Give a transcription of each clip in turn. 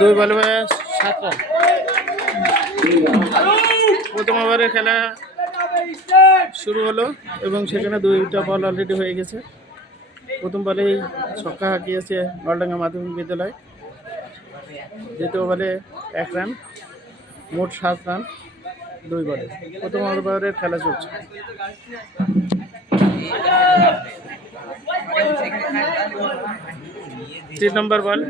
দুই বলে 7 রান। প্রথম ওভারের খেলা শুরু হলো এবং সেখানে 2টা বল অলরেডি হয়ে গেছে। প্রথম বলেই ছক্কা হাঁকিয়েছে নলডাঙ্গা মাধ্যমিক বিদ্যালয়। দ্বিতীয় বলে 1 রান, মোট 7 রান 2 বলে। প্রথম ওভারের খেলা চলছে। 3 নম্বর বল,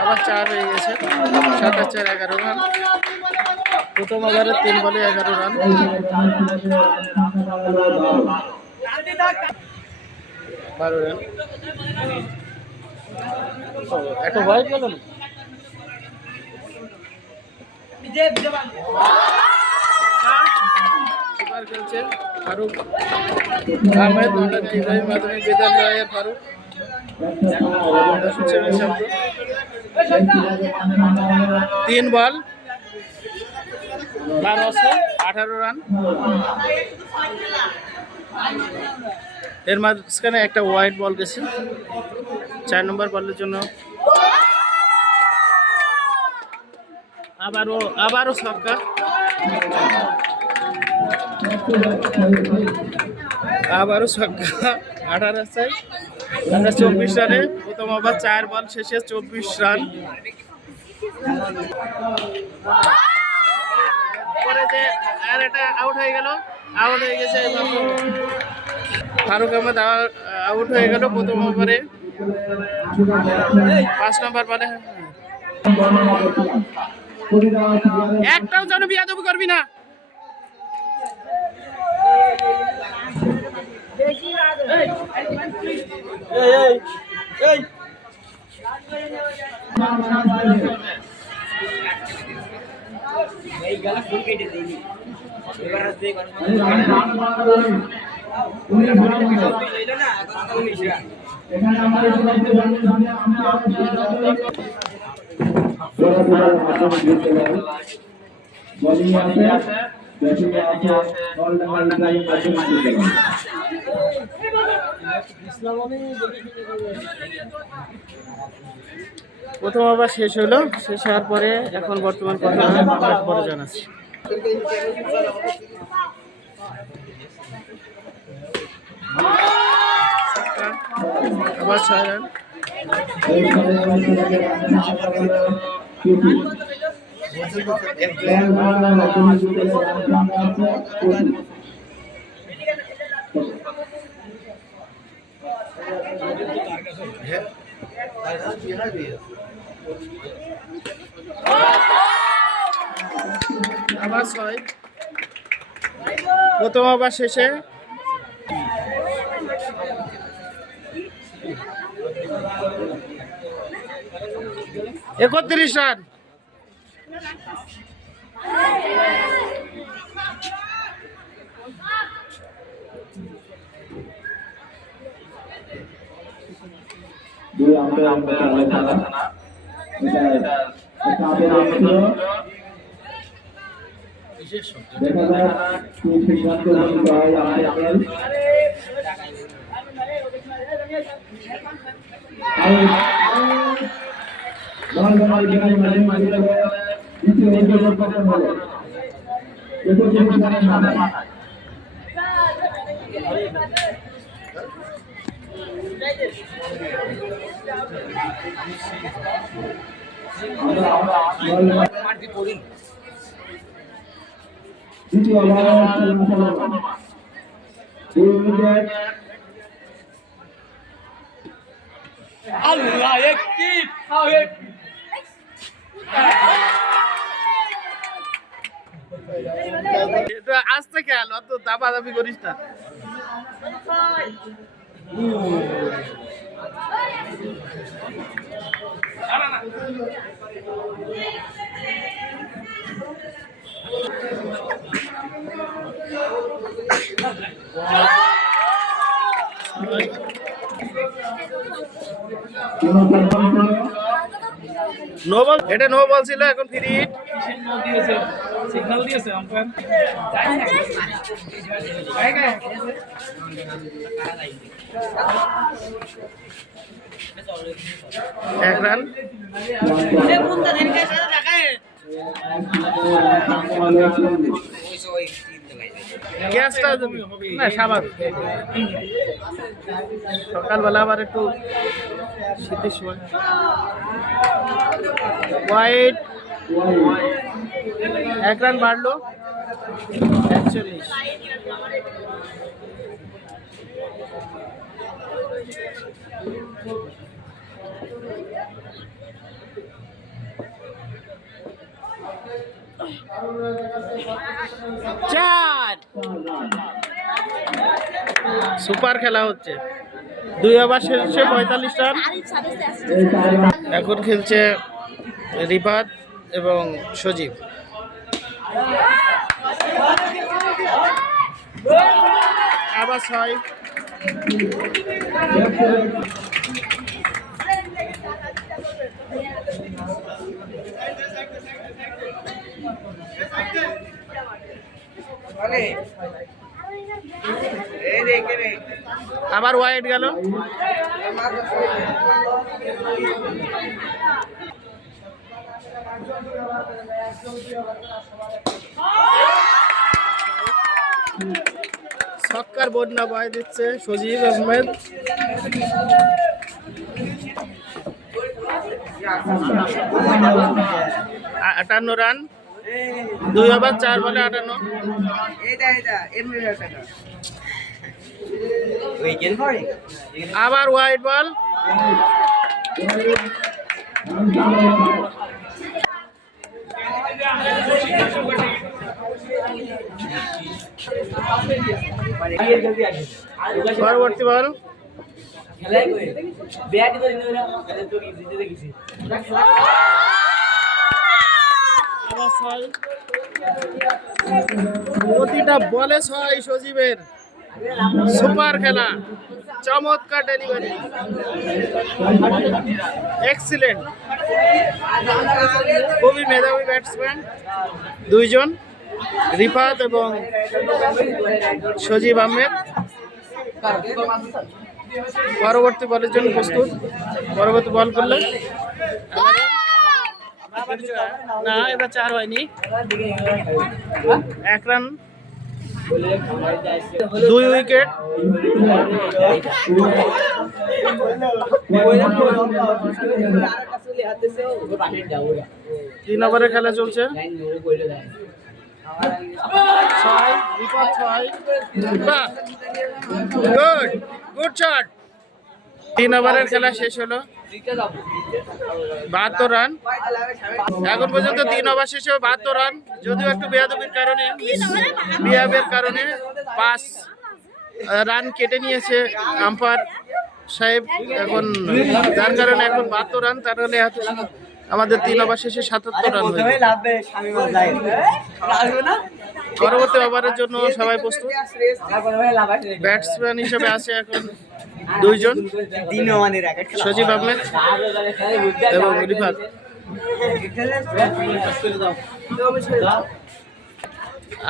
আবার 4 হয়ে গেছে। 7-4 11 রান। প্রথম ওভারে 3 বলে 11 রান। 12 রান। একটা হোয়াইট গেল না। সুপার খেলছে ফারুক আহমেদ, ইব্রাহিম মাধ্যমিক বিদ্যালয়ের ফারুক। 3 বল 18 রান। এর মাঝখানে একটা হোয়াইট বল গেছে। 4 নম্বর বলের জন্য আবারও ছক্কা। আবারও ছক্কা। 24 রানে প্রথম ওভার 4 বল শেষে 24 রান। পরে যে আর এটা আউট হয়ে গেছে। ফারুক আহমেদ আউট হয়ে গেল প্রথম ওভারে। 5 নম্বর বলে একটাও যেন বিয়াদবি করবি না। প্রথম ওভার শেষ হলো। শেষ হওয়ার পরে এখন বর্তমান কথা পরে জানাচ্ছি। আবার 6 রান। আবার 6। প্রথম ওভার শেষে 31 রান। আস্তে খেয়াল, অত দাবাদাবি করিস না। নো বল, এটা নো বল ছিল, এখন ফ্রি হিট। সিগন্যাল দিয়েছে আম্পায়ার। এক রান। গ্যাসটা না স্বাভাবিক, সকালবেলা আবার একটু শীতের সময়। ওয়াইড, এক রান বাড়লো 41। চার। সুপার খেলা হচ্ছে, 2 ওভার শেষে 45 রান। এখন খেলছে রিফাত এবং সজীব। আবার 6। আবার ওয়াইড গেল। ছক্কার বন্যা বয় দিচ্ছে সজীব আহমেদ। 58 রান, 2 ওভার 4 বলে 58। আবার ওয়াইড বল। পরবর্তী বল। প্রতিটা বলে 6 সজীবের। সুপার খেলা, চমৎকার ডেলিভারি, এক্সিলেন্ট। খুবই মেধাবী ব্যাটসম্যান দুইজন, রিফাত এবং সজীব আহমেদ। পরবর্তী বলের জন্য প্রস্তুত। পরবর্তী বল করলে না, এবার 4 হয়নি। 1 রান, 2 উইকেট। তিন ওভারের খেলা চলছে। 6, রিফাত 6। Good shot. 3 ওভারের খেলা শেষ হলো, 72 রান। এখন পর্যন্ত 3 ওভার শেষে 72 রান। যদিও একটু বেয়াদবির কারণে 5 রান কেটে নিয়েছে আম্পায়ার সাহেব, এখন যার কারণে এখন 72 রান। তার হলে আমাদের 3 ওভার শেষে 77 রান হয়ে যাবে। পরবর্তী ওভারের জন্য সবাই প্রস্তুত। ব্যাটসম্যান হিসেবে আছে এখন 2 জন, সজীব আহমেদ এবং রিফাত।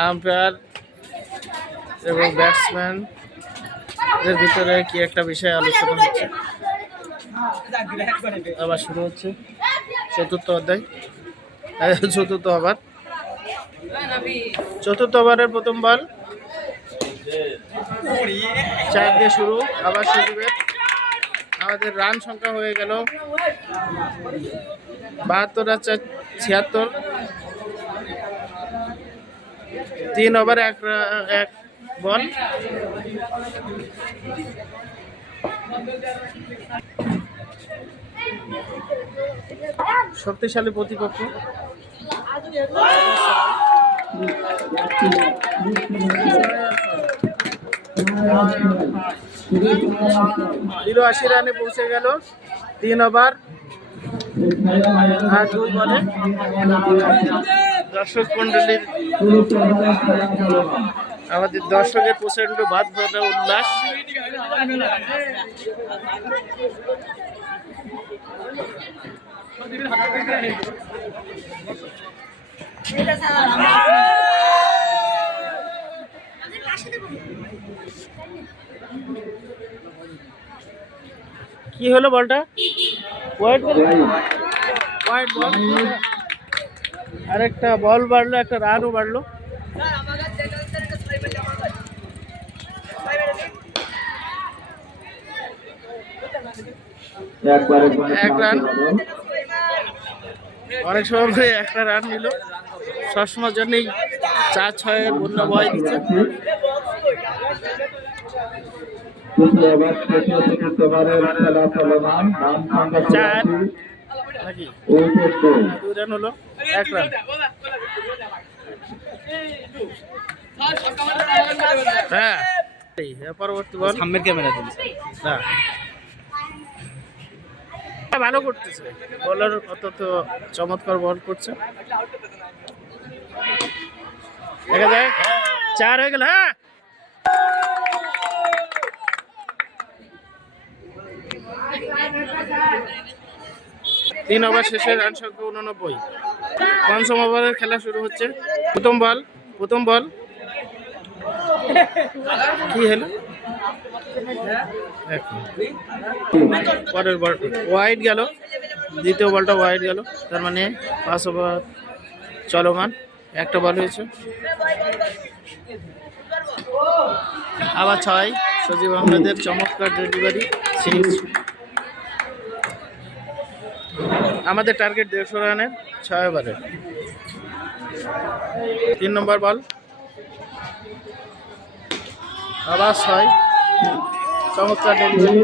আম্পায়ার এবং ব্যাটসম্যান এর ভিতরে কি একটা বিষয় আলোচনা হচ্ছে। আবার শুরু হচ্ছে চতুর্থ ওভার। চতুর্থ ওভারের প্রথম বল, 4 দিয়ে শুরু। আবার সজীবের। আমাদের রান সংখ্যা হয়ে গেল 72 আর 76। 3 ওভার 1 বল। শক্তিশালী প্রতিপক্ষ। 83 রানে পৌঁছে গেল 3 ওভার আর 2 বলে। দর্শক মন্ডলীর, আমাদের দর্শকের প্রচন্ড বাদ ভরা উল্লাস। কি হলো বলটা? White ball, white ball. আরেকটা বল বাড়লো, একটা রানও বাড়লো। এক রান, অনেক সময় একটা রান নিল। সবসময়ের জন্যই 4-6 বন্য ভয় দিচ্ছে। চার নাকি 2 রান হলো, 1 রান। হ্যাঁ, পরবর্তী বল। সামনের ক্যামেরা দিন না, ভালো করতেছে বলার, অত্যন্ত চমৎকার বল করছে। দেখা যায় 4 হয়ে গেল। হ্যাঁ, তিন ওভার শেষে রান সংখ্যা 89। পঞ্চম ওভারের খেলা শুরু হচ্ছে। প্রথম বল কি হলো? পরের বল ওয়াইড গেল, দ্বিতীয় বলটা ওয়াইড গেল। তার মানে 5 ওভার চলমান, একটা বল হয়েছে। আবার 6, সজীব আহমেদের চমৎকার ডেলিভারি, 6। আমাদের টার্গেট 150 রানের 6 ওভারে। 3 নম্বর বল, আবার 6, চমৎকার ডেলিভারি।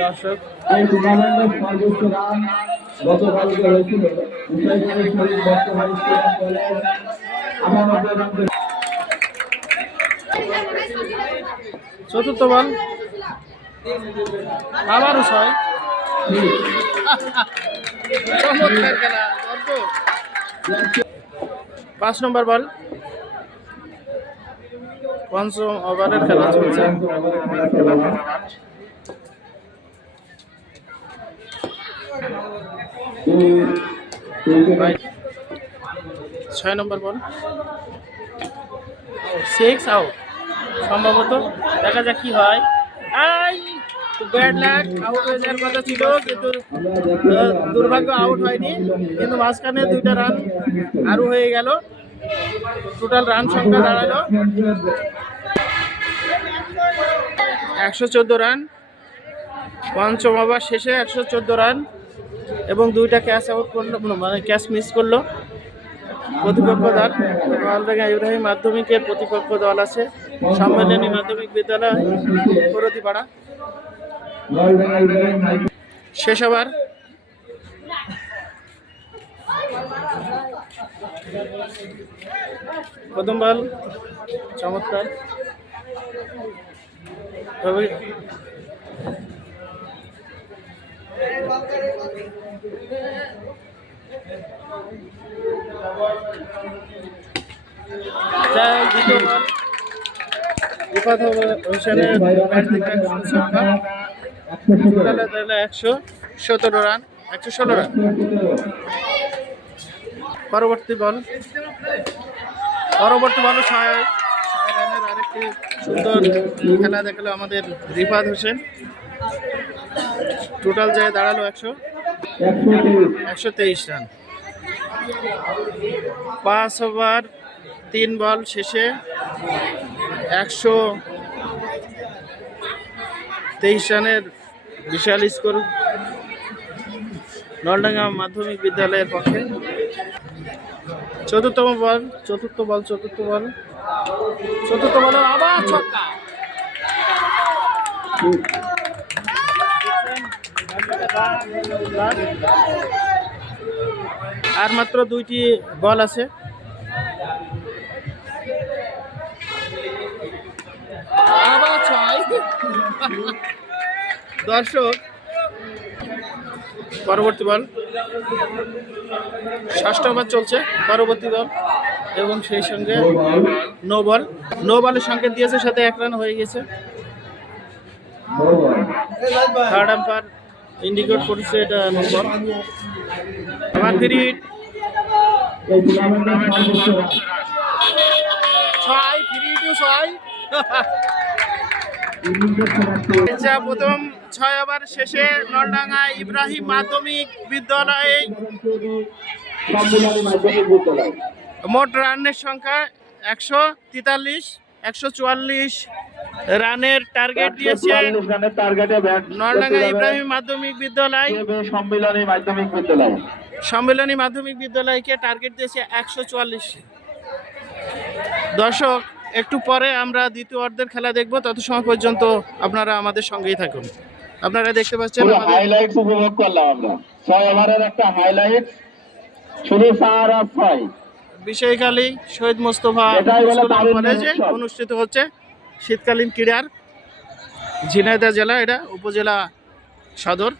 দর্শক চতুর্থ বল, আবারও 6। চমৎকার খেলা। 5 নম্বর বল, পঞ্চম ওভারের খেলা চলছে। 6 নম্বর বল, 6 আউট সম্ভবত। দেখা যাক কি হয়। ব্যাড লাক, আউট হয়ে যাওয়ার কথা ছিল, কিন্তু দুর্ভাগ্য আউট হয়নি। কিন্তু মাঝখানে 2টা রান আরও হয়ে গেল। টোটাল রান সংখ্যা দাঁড়ালো 114 রান। পঞ্চম ওভার শেষে 114 রান এবং 2টা ক্যাচ আউট করলো, মানে ক্যাচ মিস করলো প্রতিপক্ষ দল। নলডাঙ্গা ইব্রাহিম মাধ্যমিকের প্রতিপক্ষ দল আছে সম্মেলনী মাধ্যমিক বিদ্যালয় করতিপাড়া। শেষ ওভার, প্রথম বল চমৎকার, তবে দ্বিতীয় বল রিফাত হোসেনের ব্যাট থেকে সংখ্যা টোটালে তাহলে 117 রান, 116 রান। পরবর্তী বল 6 রানের আরেকটি সুন্দর খেলা দেখালো আমাদের রিফাত হোসেন। টোটাল যায় দাঁড়ালো 123 রান। 5 ওভার 3 বল শেষে 123 রানের বিশাল স্কোর নলডাঙ্গা মাধ্যমিক বিদ্যালয়ের পক্ষে। চতুর্থ বল আবার ছক্কা। আর মাত্র 2টি বল আছে। আবার 6। দর্শক পরবর্তী বল, 6টা ওভার চলছে। পরবর্তী বল এবং সেই সঙ্গে নো বলের সংকেত দিয়েছে, সাথে 1 রান হয়ে গেছে। থার্ড আম্পায়ার ইন্ডিকেট করছে এটা নো বল। আবার ফ্রি হিট, 6 ফ্রি হিটও 6। আচ্ছা, প্রথম 6 ওভার শেষে নলডাঙ্গা ইব্রাহিম মাধ্যমিক বিদ্যালয়ে মোট রানের সংখ্যা 143, 144 রানের টার্গেট দিয়েছে নলডাঙ্গা ইব্রাহিম মাধ্যমিক বিদ্যালয়। সম্মিলনী মাধ্যমিক বিদ্যালয়কে টার্গেট দিয়েছে 144। দর্শক, একটু পরে আমরা দ্বিতীয় অর্ধের খেলা দেখব, তত সময় পর্যন্ত আপনারা আমাদের সঙ্গেই থাকুন। আপনারা দেখতে পাচ্ছেন হাইলাইটস উপভোগ করলাম আমরা। 6 ওভারের একটা হাইলাইট, শুধু 4 আর 6। বিষয়খালী শহীদ মোস্তফা কলেজে অনুষ্ঠিত হচ্ছে শীতকালীন ক্রীড়ার, ঝিনাইদহ জেলা, এটা উপজেলা সদর।